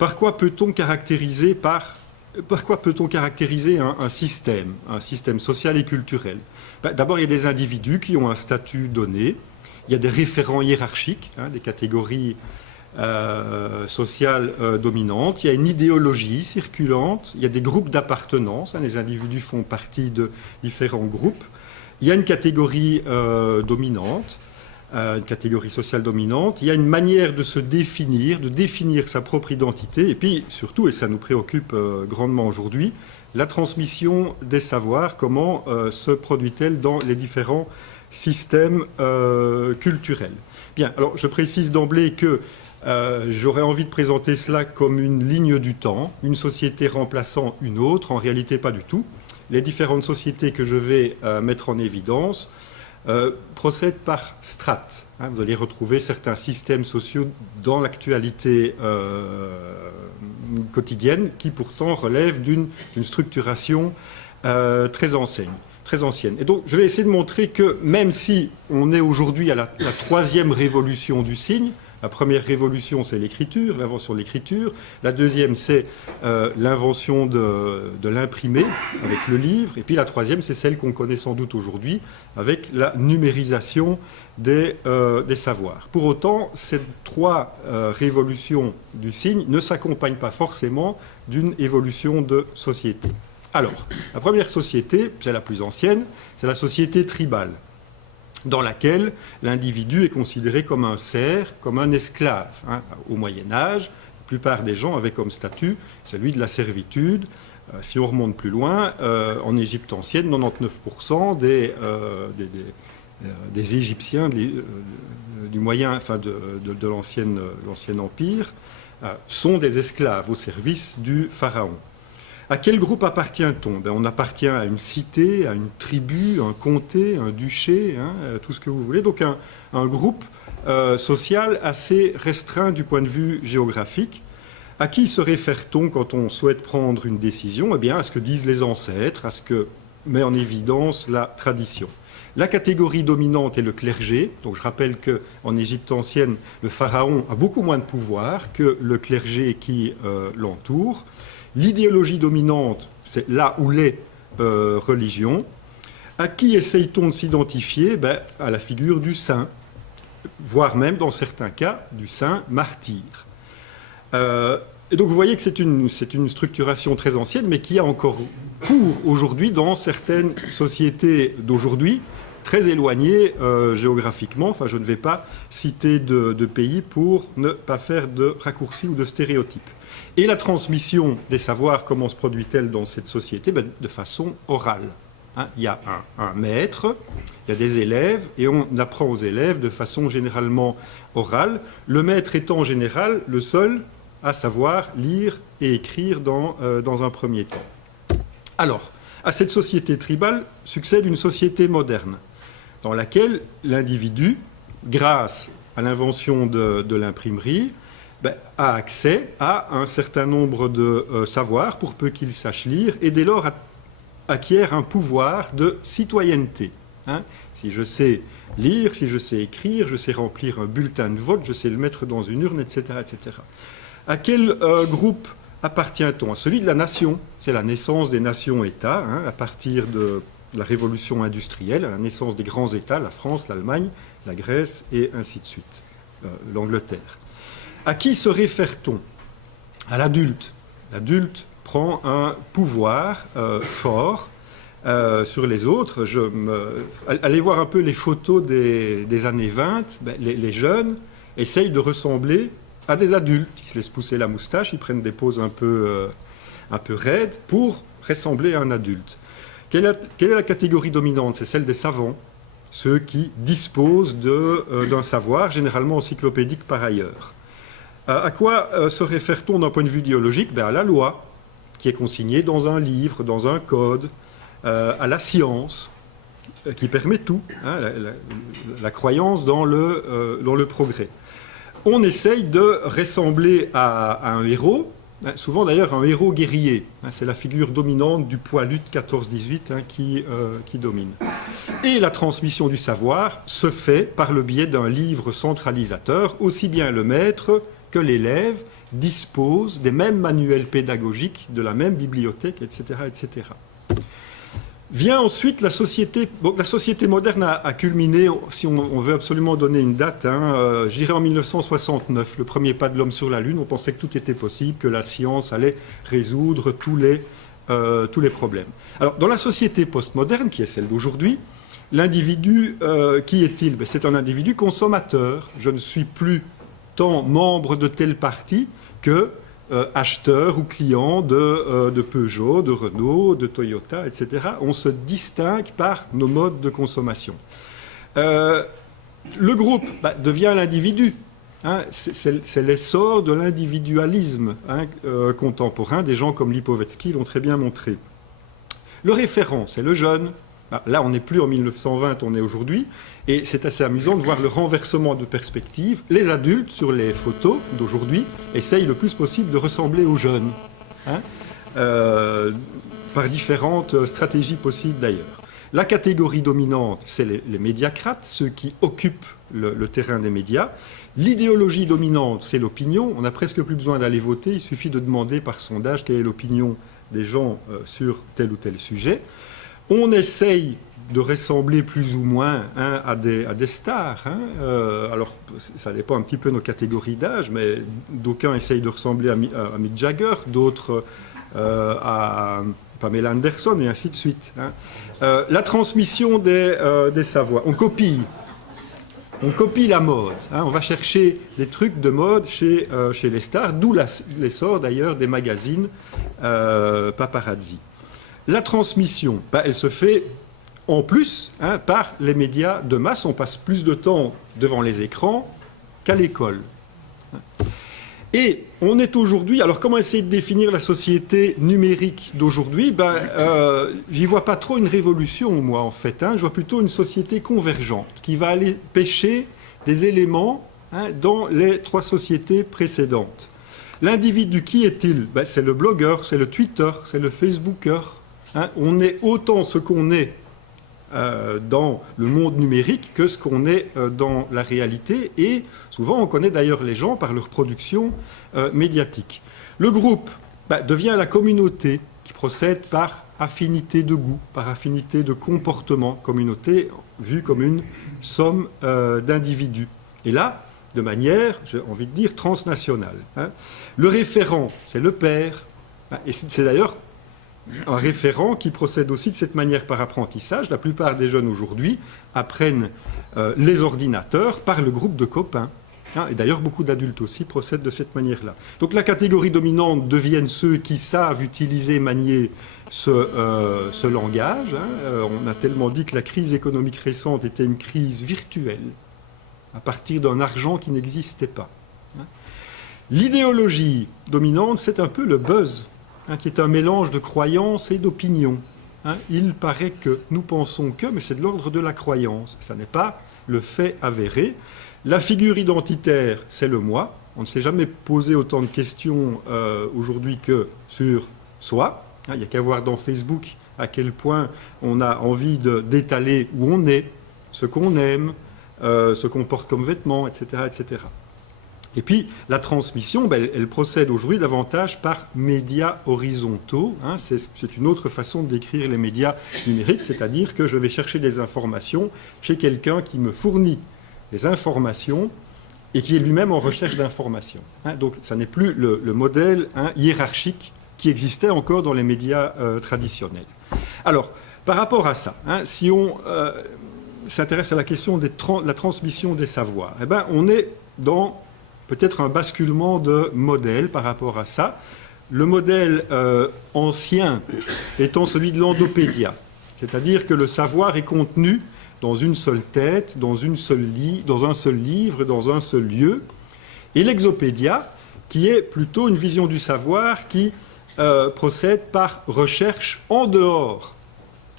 Par quoi peut-on caractériser un système social et culturel? D'abord, il y a des individus qui ont un statut donné, il y a des référents hiérarchiques, des catégories sociales dominantes, il y a une idéologie circulante, il y a des groupes d'appartenance, les individus font partie de différents groupes, il y a une catégorie dominante, une catégorie sociale dominante, il y a une manière de se définir, de définir sa propre identité, et puis surtout, et ça nous préoccupe grandement aujourd'hui, la transmission des savoirs, comment se produit-elle dans les différents systèmes culturels. Bien, alors je précise d'emblée que j'aurais envie de présenter cela comme une ligne du temps, une société remplaçant une autre, en réalité pas du tout. Les différentes sociétés que je vais mettre en évidence procèdent par strates. Vous allez retrouver certains systèmes sociaux dans l'actualité quotidienne qui pourtant relèvent d'une structuration très ancienne. Et donc je vais essayer de montrer que même si on est aujourd'hui à la troisième révolution du signe, la première révolution, c'est l'écriture, l'invention de l'écriture. La deuxième, c'est l'invention de l'imprimé avec le livre. Et puis la troisième, c'est celle qu'on connaît sans doute aujourd'hui avec la numérisation des savoirs. Pour autant, ces trois révolutions du signe ne s'accompagnent pas forcément d'une évolution de société. Alors, la première société, c'est la plus ancienne, c'est la société tribale, dans laquelle l'individu est considéré comme un serf, comme un esclave. Au Moyen-Âge, la plupart des gens avaient comme statut celui de la servitude. Si on remonte plus loin, en Égypte ancienne, 99% des Égyptiens du moyen, enfin de l'ancien empire sont des esclaves au service du pharaon. À quel groupe appartient-on? On appartient à une cité, à une tribu, un comté, un duché, tout ce que vous voulez. Donc un groupe social assez restreint du point de vue géographique. À qui se réfère-t-on quand on souhaite prendre une décision? Eh bien, à ce que disent les ancêtres, à ce que met en évidence la tradition. La catégorie dominante est le clergé. Donc je rappelle qu'en Égypte ancienne, le pharaon a beaucoup moins de pouvoir que le clergé qui l'entoure. L'idéologie dominante, c'est là où les religions. À qui essaye-t-on de s'identifier? À la figure du saint, voire même, dans certains cas, du saint martyr. Et donc vous voyez que c'est une structuration très ancienne, mais qui a encore cours aujourd'hui dans certaines sociétés d'aujourd'hui, très éloignées géographiquement. Enfin, je ne vais pas citer de pays pour ne pas faire de raccourcis ou de stéréotypes. Et la transmission des savoirs, comment se produit-elle dans cette société? De façon orale. Il y a un maître, il y a des élèves, et on apprend aux élèves de façon généralement orale. Le maître étant en général le seul à savoir lire et écrire dans un premier temps. Alors, à cette société tribale succède une société moderne, dans laquelle l'individu, grâce à l'invention de l'imprimerie, a accès à un certain nombre de savoirs, pour peu qu'il sache lire, et dès lors acquiert un pouvoir de citoyenneté. Si je sais lire, si je sais écrire, je sais remplir un bulletin de vote, je sais le mettre dans une urne, etc. etc. À quel groupe appartient-on? À celui de la nation. C'est la naissance des nations-États, à partir de la révolution industrielle, à la naissance des grands États, la France, l'Allemagne, la Grèce, et ainsi de suite, l'Angleterre. À qui se réfère-t-on? À l'adulte. L'adulte prend un pouvoir fort sur les autres. Allez voir un peu les photos des années 20. Les jeunes essayent de ressembler à des adultes. Ils se laissent pousser la moustache, ils prennent des poses un peu raides pour ressembler à un adulte. Quelle est la catégorie dominante? C'est celle des savants, ceux qui disposent d'un savoir, généralement encyclopédique par ailleurs. À quoi se réfère-t-on d'un point de vue idéologique? À la loi, qui est consignée dans un livre, dans un code, à la science, qui permet tout, la croyance dans le progrès. On essaye de ressembler à un héros, souvent d'ailleurs un héros guerrier. C'est la figure dominante du poids lutte 14-18 qui domine. Et la transmission du savoir se fait par le biais d'un livre centralisateur, aussi bien le maître que l'élève, disposent des mêmes manuels pédagogiques, de la même bibliothèque, etc., etc. Vient ensuite la société. Donc la société moderne a culminé, si on veut absolument donner une date, je dirais en 1969, le premier pas de l'homme sur la Lune. On pensait que tout était possible, que la science allait résoudre tous les problèmes. Alors dans la société postmoderne, qui est celle d'aujourd'hui, l'individu, qui est-il? C'est un individu consommateur. Je ne suis plus tant membre de tel parti que acheteur ou client de Peugeot, de Renault, de Toyota, etc. On se distingue par nos modes de consommation. Le groupe devient l'individu. C'est l'essor de l'individualisme contemporain. Des gens comme Lipovetsky l'ont très bien montré. Le référent, c'est le jeune. Là, on n'est plus en 1920, on est aujourd'hui. Et c'est assez amusant de voir le renversement de perspective. Les adultes, sur les photos d'aujourd'hui, essayent le plus possible de ressembler aux jeunes, par différentes stratégies possibles d'ailleurs. La catégorie dominante, c'est les médiacrates, ceux qui occupent le terrain des médias. L'idéologie dominante, c'est l'opinion. On n'a presque plus besoin d'aller voter, il suffit de demander par sondage quelle est l'opinion des gens sur tel ou tel sujet. On essaye de ressembler plus ou moins à des stars. Alors, ça dépend un petit peu de nos catégories d'âge, mais d'aucuns essayent de ressembler à Mick Jagger, d'autres à Pamela Anderson, et ainsi de suite. La transmission des savoirs. On copie la mode. On va chercher des trucs de mode chez les stars, d'où l'essor d'ailleurs des magazines paparazzi. La transmission, elle se fait en plus par les médias de masse. On passe plus de temps devant les écrans qu'à l'école. Et on est aujourd'hui... Alors comment essayer de définir la société numérique d'aujourd'hui? J'y vois pas trop une révolution, moi, en fait. Je vois plutôt une société convergente qui va aller pêcher des éléments dans les trois sociétés précédentes. L'individu, qui est-il? C'est le blogueur, c'est le Twitter, c'est le Facebooker. On est autant ce qu'on est dans le monde numérique que ce qu'on est dans la réalité. Et souvent, on connaît d'ailleurs les gens par leur production médiatique. Le groupe devient la communauté qui procède par affinité de goût, par affinité de comportement. Communauté vue comme une somme d'individus. Et là, de manière, j'ai envie de dire, transnationale. Le référent, c'est le père. Et c'est d'ailleurs un référent qui procède aussi de cette manière par apprentissage. La plupart des jeunes aujourd'hui apprennent les ordinateurs par le groupe de copains. Et d'ailleurs, beaucoup d'adultes aussi procèdent de cette manière-là. Donc la catégorie dominante deviennent ceux qui savent utiliser, manier ce langage. On a tellement dit que la crise économique récente était une crise virtuelle, à partir d'un argent qui n'existait pas. L'idéologie dominante, c'est un peu le buzz, qui est un mélange de croyances et d'opinions. Il paraît que nous pensons que, mais c'est de l'ordre de la croyance. Ça n'est pas le fait avéré. La figure identitaire, c'est le moi. On ne s'est jamais posé autant de questions aujourd'hui que sur soi. Il n'y a qu'à voir dans Facebook à quel point on a envie d'étaler où on est, ce qu'on aime, ce qu'on porte comme vêtements, etc., etc. Et puis, la transmission, elle procède aujourd'hui davantage par médias horizontaux. C'est une autre façon de décrire les médias numériques, c'est-à-dire que je vais chercher des informations chez quelqu'un qui me fournit des informations et qui est lui-même en recherche d'informations. Donc, ça n'est plus le modèle hiérarchique qui existait encore dans les médias traditionnels. Alors, par rapport à ça, si on s'intéresse à la question de la transmission des savoirs, on est dans peut-être un basculement de modèle par rapport à ça. Le modèle ancien étant celui de l'endopédia, c'est-à-dire que le savoir est contenu dans une seule tête, dans un seul livre, dans un seul lieu. Et l'exopédia, qui est plutôt une vision du savoir qui procède par recherche en dehors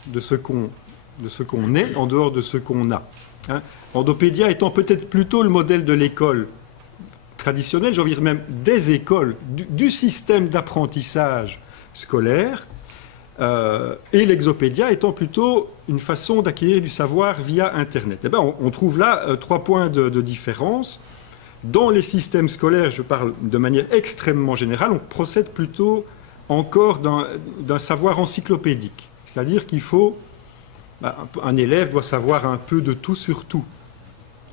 de ce qu'on est, en dehors de ce qu'on a. Endopédia étant peut-être plutôt le modèle de l'école traditionnelle, j'ai envie de dire même des écoles, du système d'apprentissage scolaire, et l'exopédia étant plutôt une façon d'acquérir du savoir via Internet. On trouve là trois points de différence. Dans les systèmes scolaires, je parle de manière extrêmement générale, on procède plutôt encore d'un savoir encyclopédique. C'est-à-dire qu'il faut... un élève doit savoir un peu de tout sur tout.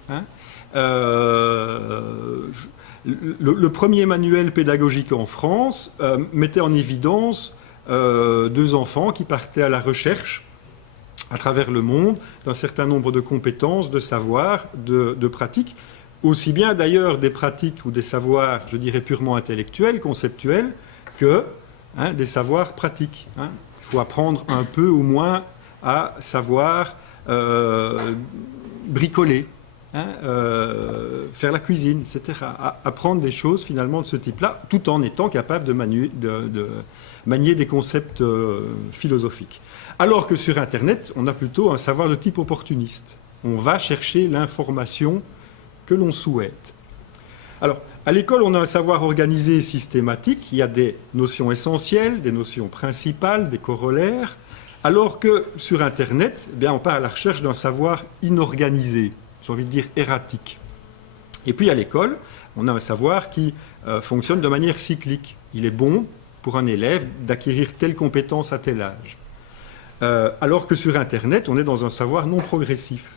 Hein. Le premier manuel pédagogique en France mettait en évidence 2 enfants qui partaient à la recherche à travers le monde d'un certain nombre de compétences, de savoirs, de pratiques, aussi bien d'ailleurs des pratiques ou des savoirs, je dirais, purement intellectuels, conceptuels, que des savoirs pratiques. Hein. Il faut apprendre un peu au moins à savoir bricoler, faire la cuisine, etc. Apprendre des choses finalement de ce type-là, tout en étant capable de manier des concepts philosophiques. Alors que sur Internet, on a plutôt un savoir de type opportuniste. On va chercher l'information que l'on souhaite. Alors, à l'école, on a un savoir organisé et systématique. Il y a des notions essentielles, des notions principales, des corollaires. Alors que sur Internet, eh bien, on part à la recherche d'un savoir inorganisé, j'ai envie de dire erratique. Et puis à l'école, on a un savoir qui fonctionne de manière cyclique. Il est bon pour un élève d'acquérir telle compétence à tel âge. Alors que sur Internet, on est dans un savoir non progressif.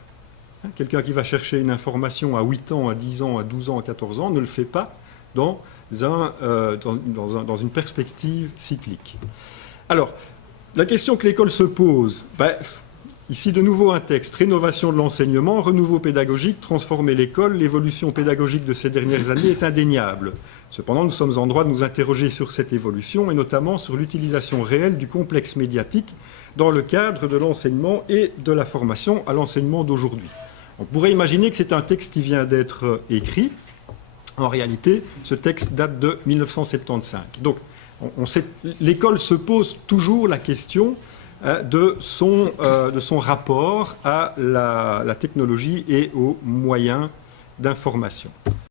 Quelqu'un qui va chercher une information à 8 ans, à 10 ans, à 12 ans, à 14 ans ne le fait pas dans une perspective cyclique. Alors, la question que l'école se pose, ici de nouveau un texte, rénovation de l'enseignement, renouveau pédagogique, transformer l'école, l'évolution pédagogique de ces dernières années est indéniable. Cependant, nous sommes en droit de nous interroger sur cette évolution et notamment sur l'utilisation réelle du complexe médiatique dans le cadre de l'enseignement et de la formation à l'enseignement d'aujourd'hui. On pourrait imaginer que c'est un texte qui vient d'être écrit. En réalité, ce texte date de 1975. Donc, l'école se pose toujours la question de son rapport à la technologie et aux moyens d'information.